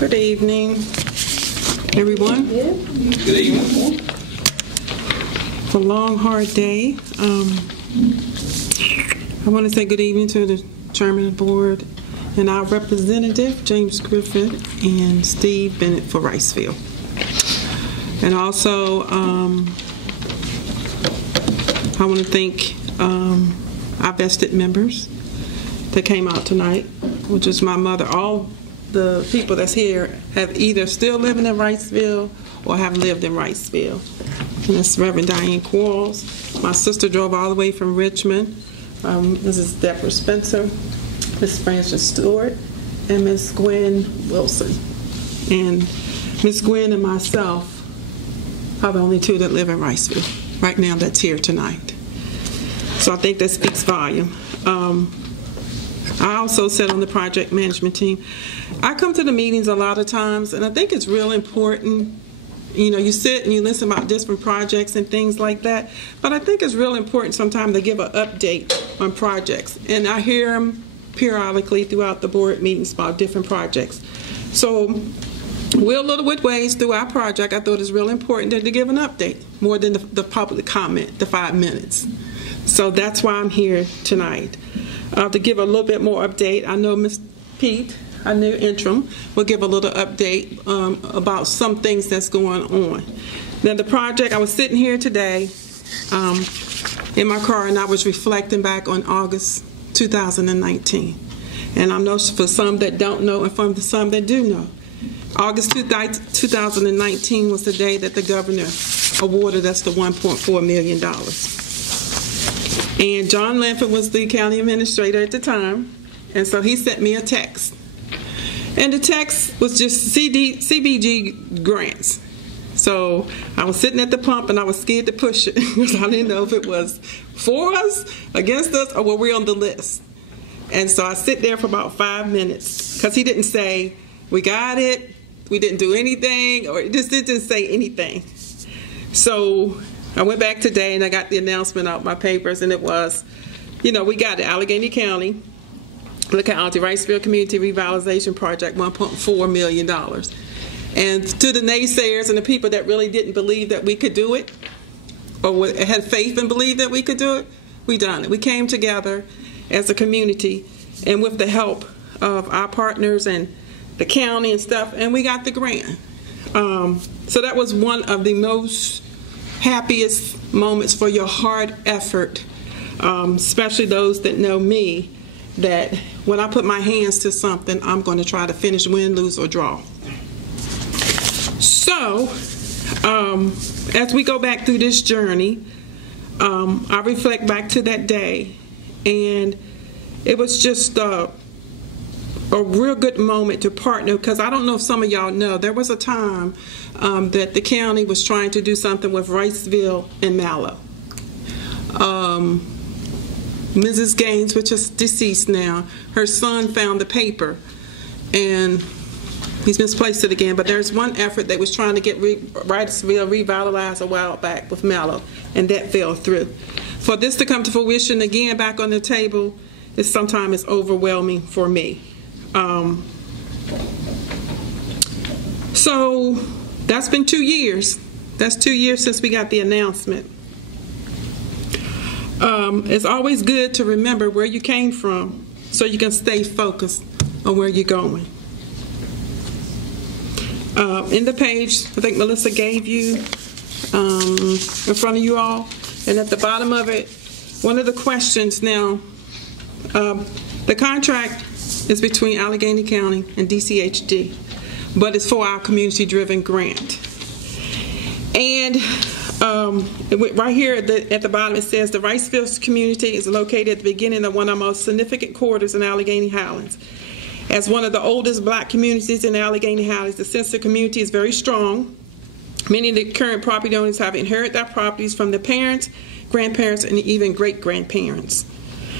Good evening, everyone. Good evening. It's a long, hard day. I want to say good evening to the chairman of the board and our representative, James Griffith and Steve Bennett for Wrightsville. And also, I want to thank our vested members that came out tonight, which is my mother. All the people that's here have either still living in Wrightsville or have lived in Wrightsville. And that's Reverend Deloris Quarles. My sister drove all the way from Richmond. Mrs. Deborah Spencer, Miss Frances Stewart, and Miss Gwen Wilson. And Miss Gwen and myself are the only two that live in Wrightsville right now that's here tonight. So I think that speaks volume. I also sit on the project management team. I come to the meetings a lot of times, and I think it's real important. You know, you sit and you listen about different projects and things like that, but I think it's real important sometimes to give an update on projects. And I hear them periodically throughout the board meetings about different projects. So we're a little bit ways through our project. I thought it was real important to give an update, more than the public comment, the 5 minutes. So that's why I'm here tonight. To give a little bit more update, I know Ms. Pete, our new interim, will give a little update about some things that's going on. Now the project, I was sitting here today in my car and I was reflecting back on August 2019. And I know for some that don't know and for some that do know, August 2019 was the day that the governor awarded us the $1.4 million. And John Lanford was the county administrator at the time, and so he sent me a text. And the text was just CBG grants. So I was sitting at the pump and I was scared to push it because I didn't know if it was for us, against us, or were we on the list. And so I sit there for about 5 minutes because he didn't say, we got it, we didn't do anything, or it just didn't say anything. So I went back today and I got the announcement out my papers, and it was, you know, we got the Alleghany County, the county Wrightsville Community Revitalization Project, $1.4 million. And to the naysayers and the people that really didn't believe that we could do it, or had faith and believed that we could do it, we done it. We came together as a community, and with the help of our partners and the county and stuff, and we got the grant. So that was one of the most happiest moments for your hard effort, especially those that know me, that when I put my hands to something, I'm going to try to finish, win, lose, or draw. So, as we go back through this journey, I reflect back to that day, and it was just a real good moment to partner, because I don't know if some of y'all know, there was a time that the county was trying to do something with Wrightsville and Mallow. Mrs. Gaines, which is deceased now, her son found the paper, and he's misplaced it again, but there's one effort that was trying to get Wrightsville revitalized a while back with Mallow, and that fell through. For this to come to fruition again back on the table, sometimes it's overwhelming for me. So that's been 2 years. That's 2 years since we got the announcement. It's always good to remember where you came from so you can stay focused on where you're going. In the page, I think Melissa gave you in front of you all, and at the bottom of it, one of the questions now, the contract is between Alleghany County and DCHD, but it's for our community-driven grant. And right here at the bottom it says the Wrightsville community is located at the beginning of one of the most significant corridors in Alleghany Highlands. As one of the oldest black communities in Alleghany Highlands, the sense of community is very strong. Many of the current property owners have inherited their properties from their parents, grandparents, and even great-grandparents.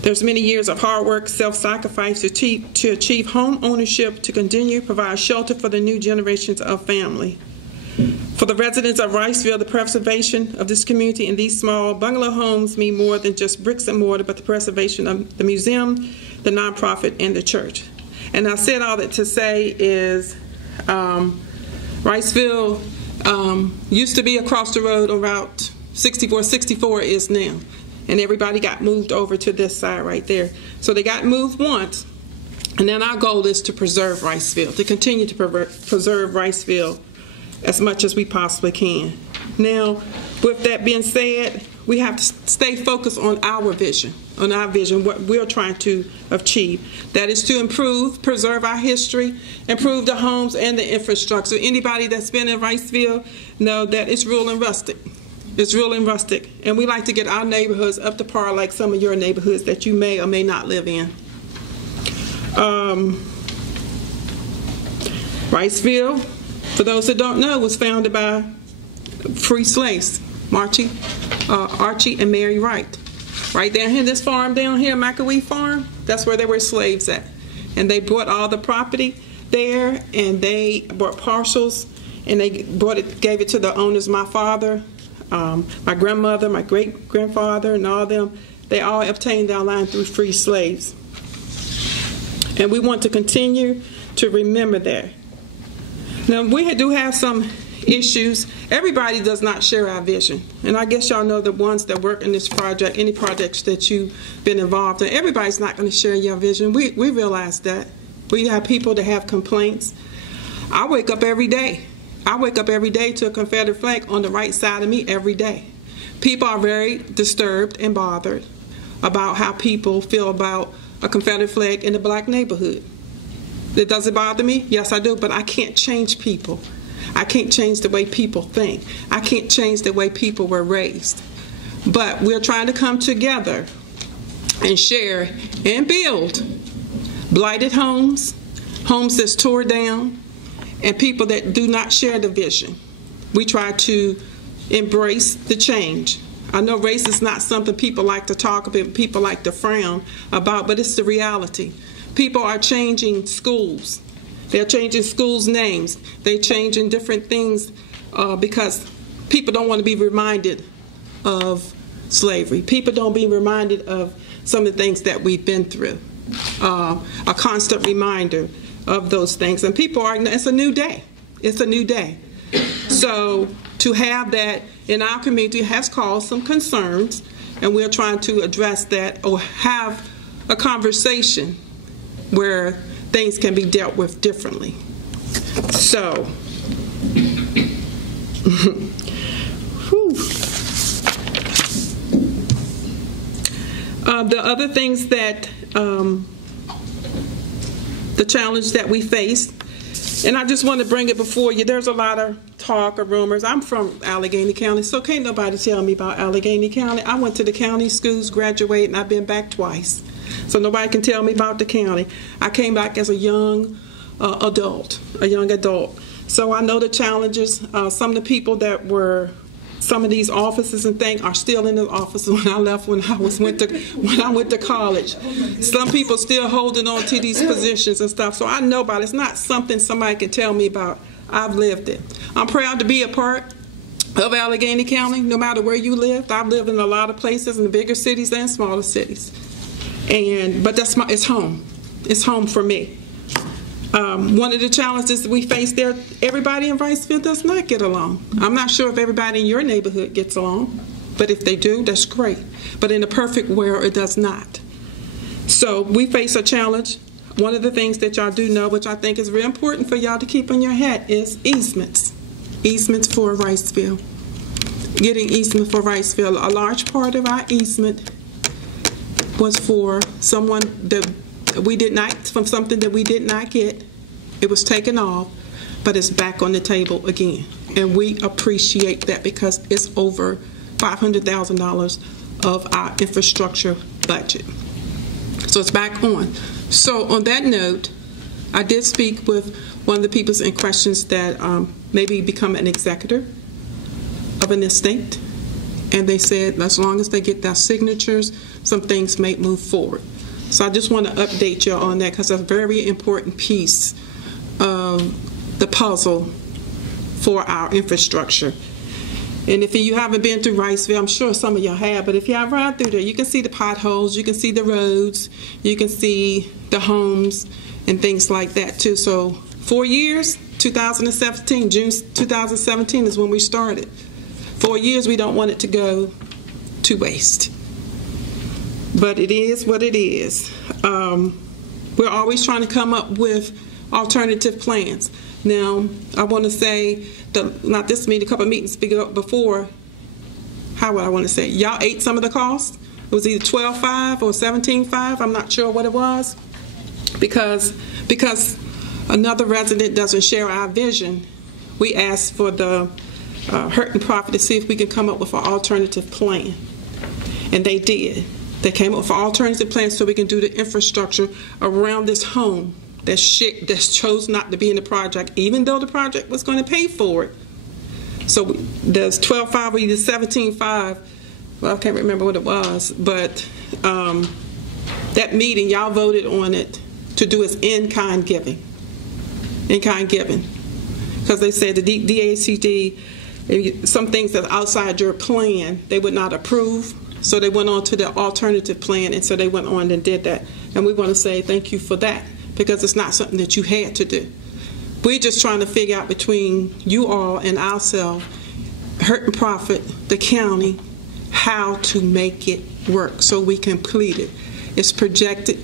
There's many years of hard work, self-sacrifice to achieve home ownership, to continue to provide shelter for the new generations of family. For the residents of Wrightsville, the preservation of this community in these small bungalow homes mean more than just bricks and mortar, but the preservation of the museum, the nonprofit, and the church. And I said all that to say is Wrightsville used to be across the road on Route 64. 64 is now. And everybody got moved over to this side right there. So they got moved once. And then our goal is to preserve Wrightsville, to continue to preserve Wrightsville as much as we possibly can. Now, with that being said, we have to stay focused on our vision, what we're trying to achieve. That is to improve, preserve our history, improve the homes and the infrastructure. Anybody that's been in Wrightsville know that it's real and rustic. It's real and rustic. And we like to get our neighborhoods up to par like some of your neighborhoods that you may or may not live in. Wrightsville, for those that don't know, was founded by free slaves, Archie and Mary Wright. Right down here, this farm down here, McAwee Farm, that's where they were slaves at. And they bought all the property there, and they bought parcels, and they gave it to the owners. My father, my grandmother, my great-grandfather, and all them, they all obtained our land through free slaves. And we want to continue to remember that. Now, we do have some issues. Everybody does not share our vision. And I guess y'all know the ones that work in this project, any projects that you've been involved in, everybody's not going to share your vision. We realize that. We have people that have complaints. I wake up every day. I wake up every day to a Confederate flag on the right side of me every day. People are very disturbed and bothered about how people feel about a Confederate flag in a black neighborhood. Does it bother me? Yes, I do, but I can't change people. I can't change the way people think. I can't change the way people were raised. But we're trying to come together and share and build blighted homes, homes that's tore down, and people that do not share the vision. We try to embrace the change. I know race is not something people like to talk about, people like to frown about, but it's the reality. People are changing schools. They're changing schools' names. They're changing different things because people don't want to be reminded of slavery. People don't be reminded of some of the things that we've been through. A constant reminder of those things. And people are, it's a new day. It's a new day. So to have that in our community has caused some concerns, and we're trying to address that or have a conversation where things can be dealt with differently. So, the other things that, the challenge that we face, and I just want to bring it before you, there's a lot of talk or rumors. I'm from Alleghany County, so can't nobody tell me about Alleghany County. I went to the county schools, graduated, and I've been back twice. So nobody can tell me about the county. I came back as a young adult. So I know the challenges. Some of the people that were, some of these offices and things are still in the office when I left, when I went to college. Some people still holding on to these positions and stuff. So I know about it. It's not something somebody can tell me about. I've lived it. I'm proud to be a part of Alleghany County, no matter where you live. I've lived in a lot of places, in the bigger cities and smaller cities. But it's home. It's home for me. One of the challenges that we face there, everybody in Wrightsville does not get along. I'm not sure if everybody in your neighborhood gets along, but if they do, that's great. But in a perfect world, it does not. So we face a challenge. One of the things that y'all do know, which I think is very important for y'all to keep in your head, is easements. Easements for Wrightsville. Getting easement for Wrightsville. A large part of our easement was for someone that we did not, from something that we did not get. It was taken off, but it's back on the table again. And we appreciate that because it's over $500,000 of our infrastructure budget. So it's back on. So on that note, I did speak with one of the people in questions that maybe become an executor of an estate. And they said as long as they get their signatures, some things may move forward. So I just want to update you on that because that's a very important piece of the puzzle for our infrastructure. And if you haven't been through Wrightsville, I'm sure some of y'all have, but if you have ride through there, you can see the potholes, you can see the roads, you can see the homes and things like that too. So 4 years 2017, June 2017 is when we started. 4 years, we don't want it to go to waste. But it is what it is. We're always trying to come up with alternative plans. Now, I want to say, not this meeting, a couple of meetings before, how would I want to say, y'all ate some of the costs. It was either 12.5 or 17.5. I'm not sure what it was. Because another resident doesn't share our vision, we asked for the hurt and profit to see if we can come up with an alternative plan. And they did. They came up with an alternative plan so we can do the infrastructure around this home that chose not to be in the project, even though the project was going to pay for it. So there's 12.5 or either 17.5. Well, I can't remember what it was, but that meeting, y'all voted on it to do as in-kind giving. In-kind giving. Because they said the DACD, some things that are outside your plan, they would not approve. So they went on to the alternative plan, and so they went on and did that. And we want to say thank you for that, because it's not something that you had to do. We're just trying to figure out between you all and ourselves, hurt and profit, the county, how to make it work so we complete it. It's projected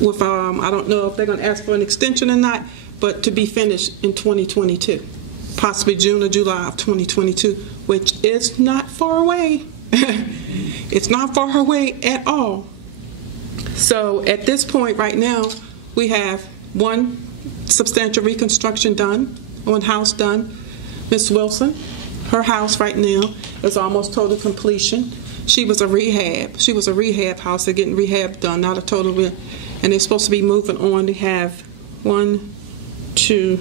with, I don't know if they're going to ask for an extension or not, but to be finished in 2022, possibly June or July of 2022, which is not far away. It's not far away at all. So at this point right now, we have one substantial reconstruction done, one house done. Miss Wilson, her house right now is almost total completion. She was a rehab. She was a rehab house. They're getting rehab done, not a total. And they're supposed to be moving on to have two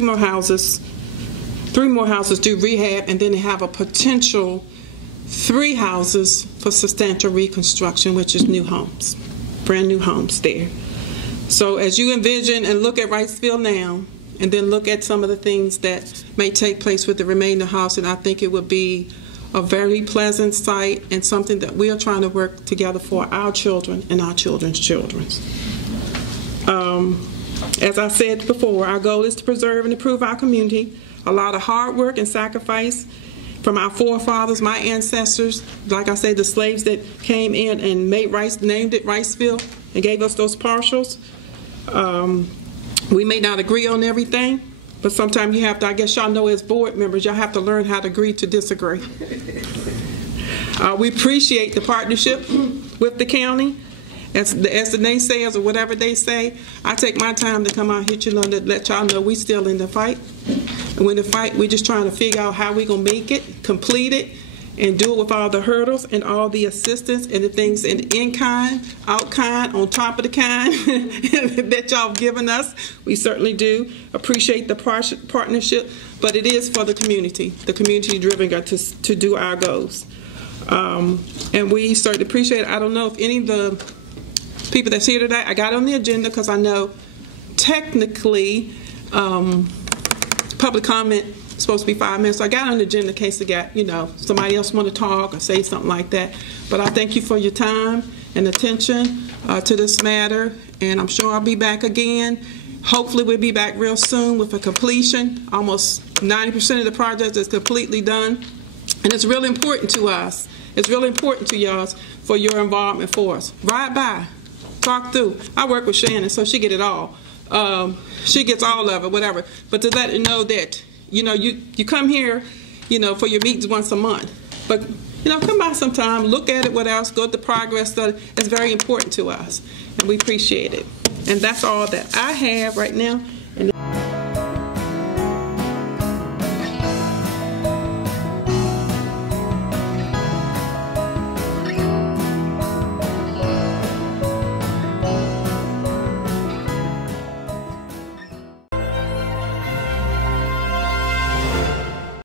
more houses, 3 more houses do rehab, and then they have a potential 3 houses for substantial reconstruction, which is new homes, brand new homes there. So as you envision and look at Wrightsville now, and then look at some of the things that may take place with the remainder house, and I think it would be a very pleasant sight and something that we are trying to work together for our children and our children's children. As I said before, our goal is to preserve and improve our community. A lot of hard work and sacrifice from our forefathers, my ancestors, like I said, the slaves that came in and named it Wrightsville and gave us those parcels. We may not agree on everything, but sometimes you have to, I guess y'all know as board members, y'all have to learn how to agree to disagree. We appreciate the partnership with the county. As the naysayers or whatever they say, I take my time to come out here to let y'all know we still in the fight. And in the fight, we're just trying to figure out how we're going to make it, complete it, and do it with all the hurdles and all the assistance and the things in kind, out kind, on top of the kind that y'all have given us. We certainly do appreciate the partnership, but it is for the community driven to do our goals. And we certainly appreciate it. I don't know if any of the people that's here today, I got on the agenda because I know technically public comment is supposed to be 5 minutes, so I got on the agenda in case they got, somebody else want to talk or say something like that. But I thank you for your time and attention to this matter, and I'm sure I'll be back again. Hopefully we'll be back real soon with a completion. Almost 90% of the project is completely done, and it's really important to us. It's really important to y'all for your involvement for us. Ride by, talk through. I work with Shannon, so she get it all. She gets all of it, whatever. But to let her know that, you come here, for your meetings once a month. But, come by sometime, look at it, what else, go to the progress study. It's very important to us, and we appreciate it. And that's all that I have right now.